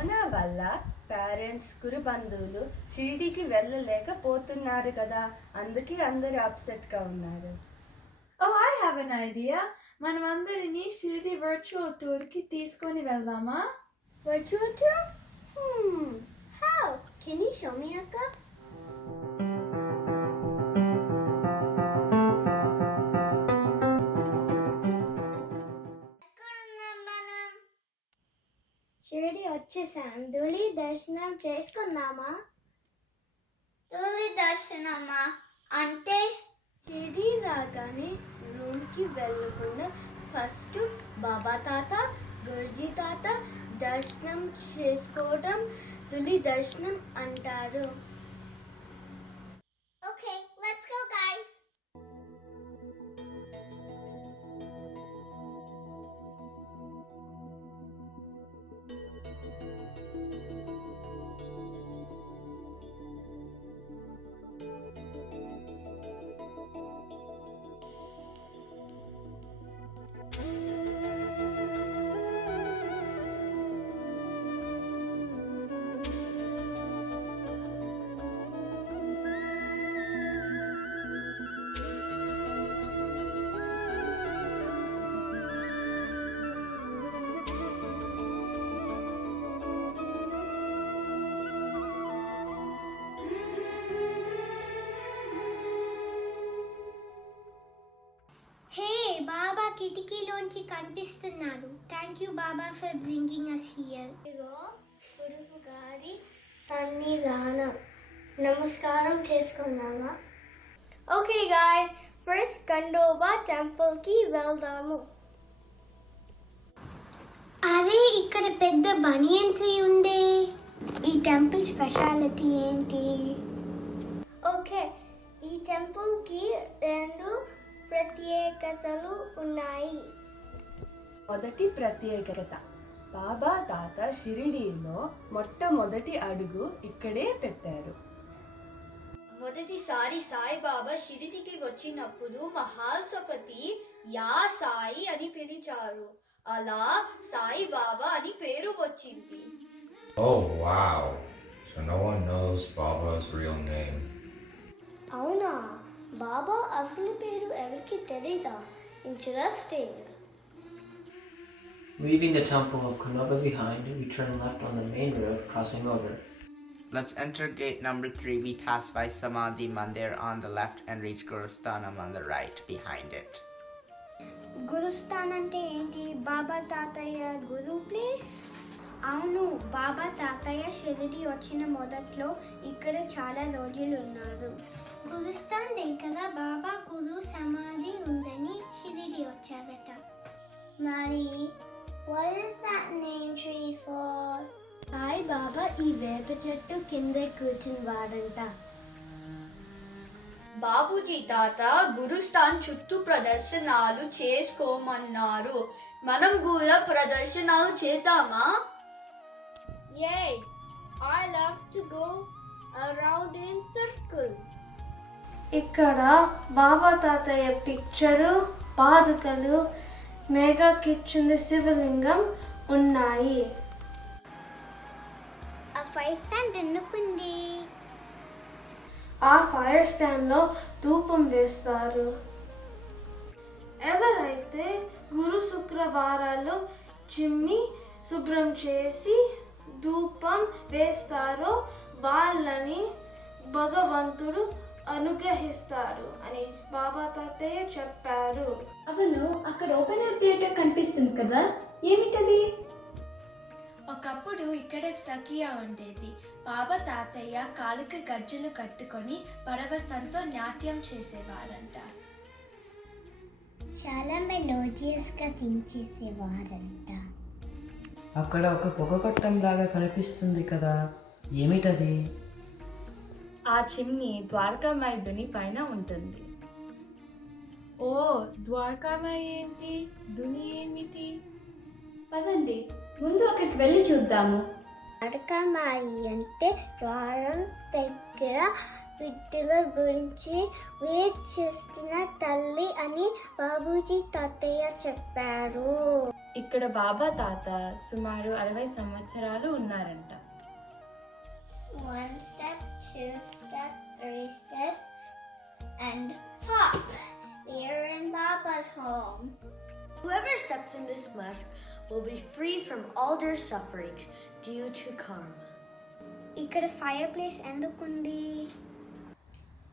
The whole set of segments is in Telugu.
కరోనా వల్ల పేరెంట్స్ గురు బంధువులు షిరిడీకి వెళ్ళలేకపోతున్నారు కదా, అందుకే అందరూ అప్సెట్గా ఉన్నారు. Oh, I have an idea. మనం అందరినీ షిరిడి వర్చువల్ టూర్కి తీసుకొని వెళ్దామా? Virtual tour? How? Can you show me, Akka? Shirdi వచ్చేసాం. ధూళి దర్శనం చేసుకుందామా? ధూళి దర్శనమా అంటే? షిరిడి రాగానే రూమ్కి వెళ్ళకుండా ఫస్ట్ బాబా తాత, గురుజీ తాత దర్శనం చేసుకోవడం ధూళి దర్శనం అంటారు. Okay, let's go, guys. Hey, Baba కిటికీలోంచి కనిపిస్తున్నారు. Thank you, Baba, for bringing us here. గురువు గారి సన్నిధానం నమస్కారం చేసుకున్నామా? Okay guys, first Khandoba temple కి వెళ్దాము. అదే ఇక్కడ పెద్ద బనియన్ ట్రీ ఉందే. ఈ టెంపుల్ స్పెషాలిటీ ఏంటి? ఓకే, ఈ టెంపుల్ కి 2 ప్రత్యేకతలు ఉన్నాయి. మొదటి ప్రత్యేకత, బాబా తాత షిరిడీలో మొట్టమొదటి అడుగు ఇక్కడే పెట్టారు. మొదటిసారి సాయిబాబా షిరిడికి వచ్చినప్పుడు మహాల్సపతి యా సాయి అని పిలిచారు. అలా సాయిబాబా అని పేరు వచ్చింది. Oh wow, so no one knows Baba's real name. అవునా? బాబా అసలు పేరు ఎవరికి తెలీదా? Interesting. Leaving the temple of Khanoba behind, we turn left on the main road, crossing over. Let's enter gate number 3. We pass by Samadhi Mandir on the left and reach Gurusthanam on the right behind it. Gurusthan అంటే ఏంటి? బాబా తాతయ్య గురు ప్లేస్? అవును, బాబా తాతయ్య షిరిడి వచ్చిన మొదట్లో ఇక్కడ చాలా రోజులు ఉన్నారు. గురుస్థాన్ దగ్గర బాబా గురు సమాధి ఉందని షిరిడి వచ్చారట. మరి what is that name tree for? Sai Baba ఈ వేప చెట్టు కింద కూర్చుని వాడంట. బాబూజీ తాత గురుస్థాన్ చుట్టూ ప్రదర్శనలు చేసుకోమన్నారు. మనం కూడా ప్రదర్శనలు చేద్దామా? Yay! I love to go around in circle. ఇక్కడ బాబా తాతయ్య పిక్చరు, పాదుకలు, మెగా కిచెన్ శివలింగం ఉన్నాయి. ఆ ఫైర్ స్టాండ్ ఎన్నుకుంది. ఆ ఫైర్ స్టాండ్లో ధూపం వేస్తారు. ఎవరైతే గురు శుక్రవారాలు చిమ్మి శుభ్రం చేసి ధూపం వేస్తారో వాళ్ళని భగవంతుడు అనుగ్రహిస్తారు అని బాబా తాతయ్య చెప్పారు. అవును, అక్కడ ఓపెన్ ఎయిర్ థియేటర్ కనిపిస్తుంది కదా, ఏమిటది? ఒకప్పుడు ఇక్కడ తకియా ఉండేది. బాబా తాతయ్య కాలుకి గజ్జలు కట్టుకొని పరవశంతో నాట్యం చేసేవారంట. చాలా మెలోజియస్గా సింగ్ చేసేవారంట. అక్కడ ఒక పొగగొట్టం లాగా కనిపిస్తుంది కదా, ఏమిటది? ఆ చిమ్ని ద్వారకామాయి పైన ఉంటుంది. ఓ, ద్వారకామాయి ఏంటి? దుని ఏమిటి? పదండి, ముందు అక్కడికి వెళ్ళి చూద్దాము. ద్వారకామాయి అంటే ద్వారం దగ్గర విద్యల గురించి వెయిట్ చేస్తున్న తల్లి అని బాబూజీ తాతయ్య చెప్పారు. ఇక్కడ బాబా తాత సుమారు 60 సంవత్సరాలు ఉన్నారంట. 1 step, 2 step, 3 step, and pop! We are in Baba's home. Whoever steps in this musk will be free from all their sufferings due to karma. ఇక్కడ ఫైర్ ప్లేస్ ఎందుకుంది?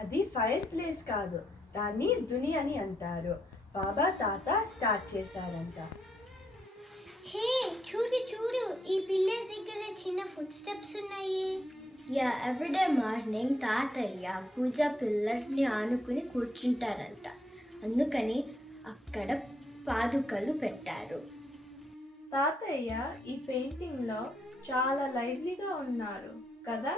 అది ఫైర్ ప్లేస్ కాదు, దాన్ని దుని అని అంటారు. బాబా తాత స్టార్ట్ చేశారంట. హే చూడు చూడు, ఈ పిల్ల దగ్గర చిన్న ఫుట్ స్టెప్స్ ఉన్నాయి. యా, ఎవ్రీడే మార్నింగ్ తాతయ్య పూజ పిల్లర్ని ఆనుకుని కూర్చుంటారంట. అందుకని అక్కడ పాదుకలు పెట్టారు. తాతయ్య ఈ పెయింటింగ్లో చాలా లైవ్లీగా ఉన్నారు కదా?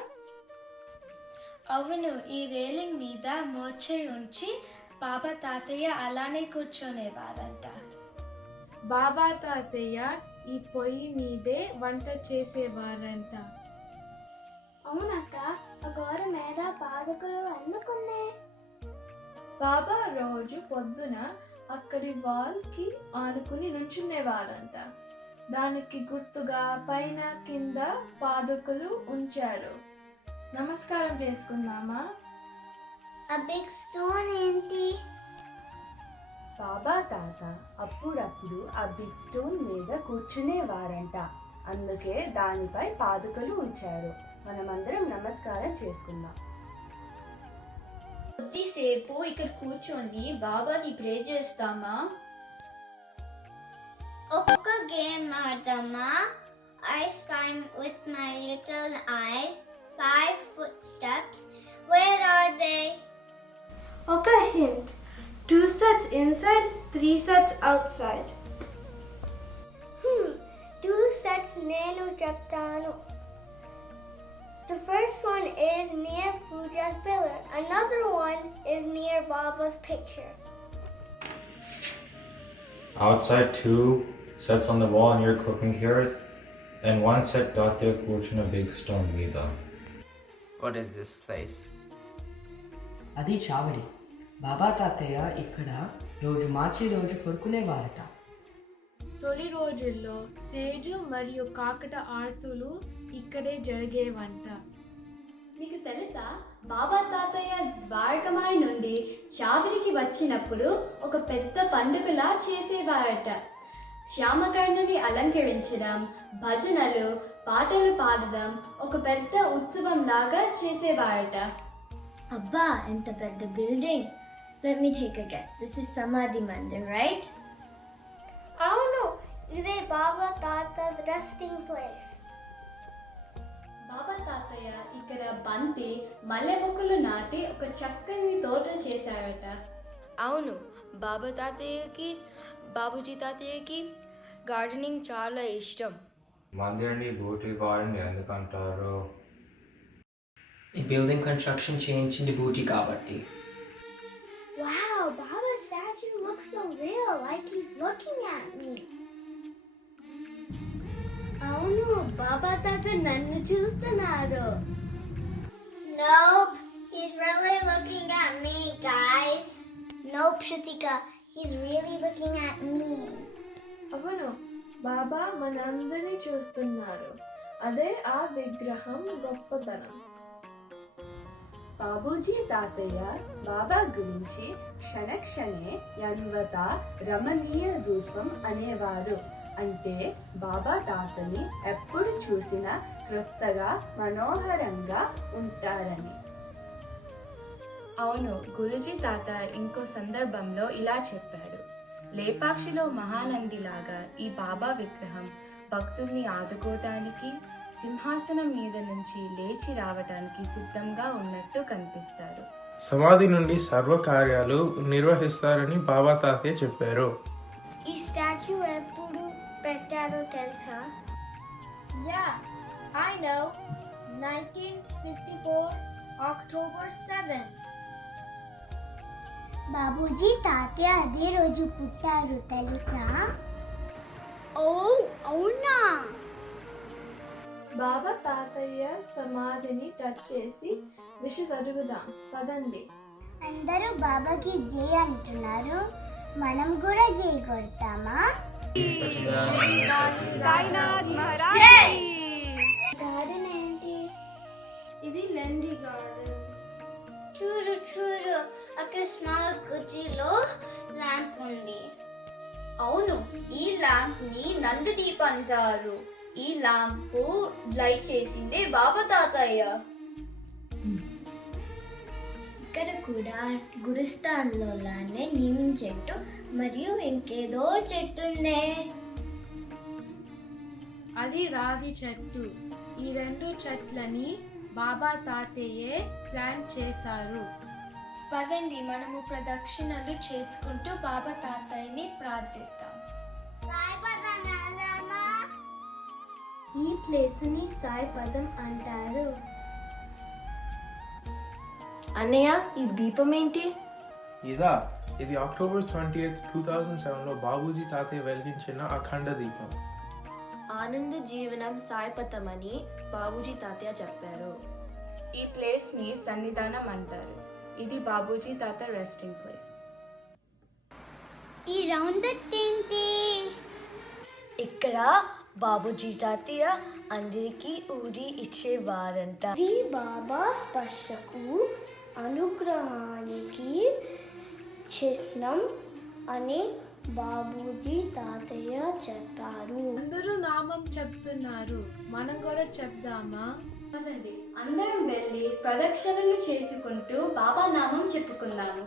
అవును, ఈ రేలింగ్ మీద మోర్చే ఉంచి బాబా తాతయ్య అలానే కూర్చొనేవారంట. బాబా తాతయ్య ఈ పొయ్యి మీదే వంట చేసేవారంట. అవునక్క, ఆ గోడ మీద పాదుకలు ఎందుకున్నాయి? బాబా రోజు పొద్దున అక్కడి వాల్కి ఆనుకుని నుంచునేవారంట. దానికి గుర్తుగా పైన కింద పాదుకలు ఉంచారు. నమస్కారం చేసుకుందామా? A big stone ఏంటి? బాబా తాత అప్పుడప్పుడు ఆ బిగ్ స్టోన్ మీద కూర్చునేవారంట. అందుకే దానిపై పాదుకలు ఉంచారు. మనమందరం నమస్కారం చేసుకుందాం. కొద్దిసేపు ఇక్కడ కూర్చొని బాబాని ప్రే చేస్తామా? ఒక్క game ఆడదామా? I spy with my little eyes 5 footsteps. Where are they? ఒక hint, 2 sets inside, 3 sets outside. 2 sets నేను చెప్తాను. The first one is near Pooja's pillar. Another one is near Baba's picture. Outside 2 sets on the wall near cooking here, and 1 set got there కూర్చున్న big stone మీద. What is this place? అది చావడి. బాబా తాతయ్య ఇక్కడ రోజు మార్చి రోజు పడుకునేవారట. తొలి రోజుల్లో సేజు మరియు కాకట ఆర్తులు ఇక్కడే జరిగేవంట. మీకు తెలుసా, బాబా తాతయ్య ద్వారకమాయి నుండి చావిడికి వచ్చినప్పుడు ఒక పెద్ద పండుగలా చేసేవారట. శ్యామకర్ణుని అలంకరించడం, భజనలు, పాటలు పాడడం ఒక పెద్ద ఉత్సవం లాగా చేసేవారట. అబ్బా, ఎంత పెద్ద building! Let me take a guess. This is Samadhi Mandir, right? అవును, ఇదే బాబా తాత's resting place. బాబా తాతయ్య ఇక్కడ బంతి, మల్లె మొక్కలు నాటి ఒక చక్కని తోట చేశారట. అవును, బాబా తాతయ్యకి బాబుజీ తాతయ్యకి గార్డెనింగ్ చాలా ఇష్టం. మందిర్ని బూటి గార్డెన్ ఎందుకంటారు? ఈ బిల్డింగ్ కన్స్ట్రక్షన్ చేయించింది బూటి కాబట్టి. Wow, Baba's statue looks so real, like he's looking at me. అవును, బాబా తాత నన్ను చూస్తున్నారు. Nope, he's really looking at me, guys. Nope, Shrutika, he's really looking at me. అవును, బాబా మనందరినీ చూస్తున్నారు. అదే ఆ విగ్రహం గొప్పతనం. బాబూజీ తాతయ్య బాబా గురించి క్షణక్షణే యన్వత రమణీయ రూపం అనేవారు. అంటే బాబా తాతని ఎప్పుడు చూసినా క్రొత్తగా మనోహరంగా ఉంటారని. అవును, గురుజీ తాత ఇంకో సందర్భంలో ఇలా చెప్పారు. లేపాక్షిలో మహానందిలాగా ఈ బాబా విగ్రహం భక్తుల్ని ఆదుకోవటానికి, సింహాసనం మీద నుంచి లేచి రావటానికి సిద్ధంగా ఉన్నట్టు కనిపిస్తారు. సమాధి నుండి సర్వ కార్యాలు నిర్వహిస్తారని బాబా తాతయ్య చెప్పారు. ఈ స్టాచ్యూ ఎప్పుడు పెట్టారో తెలుసా? Yeah, I know. 1954, October 7. Babuji తాతయ్య అదే రోజు పుట్టారు తెలుసా? ఓ అవునా? బాబా తాతయ్య సమాధిని టచ్ చేసి విషెస్ అడుగుదాం పదండి. అందరూ బాబాకి జై అంటున్నారు, మనం కూడా జై కొడతామా? గార్డెన్ ఏంటి? ఇది లెండి గార్డెన్. చూడు చూడు, అక్కడ స్మాల్ కుర్చీలో ల్యాంప్ ఉంది. అవును, ఈ ల్యాంప్ ని నందదీప్ అంటారు. ఈ ల్యాంప్ లైట్ చేసిందే బాబా తాతయ్య. ఇక్కడ కూడా గురుస్థాన్లో లానే నీమ్ చెట్టు మరియు ఇంకేదో చెట్టు ఉందే. అది రావి చెట్టు. ఈ రెండు చెట్లని బాబా తాతయ్యే ప్లాంట్ చేశారు. పదండి, మనము ప్రదక్షిణలు చేసుకుంటూ బాబా తాతయ్యని ప్రార్థిద్దాం. ఈ ప్లేస్ ని సాయి పదం అంటారు. అన్నయ్య, ఈ దీపం ఏంటి? ఇదా, ఇది అక్టోబర్ 20th, 2007లో బాబూజీ తాతయ్య వెలిగించిన అఖండ దీపం. ఆనంద జీవనం సాయిపథం అని బాబూజీ తాతయ్య చెప్పారు. ఈ ప్లేస్ని సన్నిధానం అంటారు. ఇది బాబూజీ తాత రెస్టింగ్ ప్లేస్. ఈ రౌండ్ ఏంటి? ఇక్కడ బాబూజీ తాతయ్య అందరికీ ఊరి ఇచ్చేవారంట. ఇది బాబా స్పర్శకు అనుగ్రహానికి చిహ్నం అని బాబూజీ తాతయ్య చెప్పారు. అందరూ నామం చెప్తున్నారు, మనం కూడా చెప్దామా? పదండి, అందరం వెళ్ళి ప్రదక్షిణలు చేసుకుంటూ బాబా నామం చెప్పుకుందాము.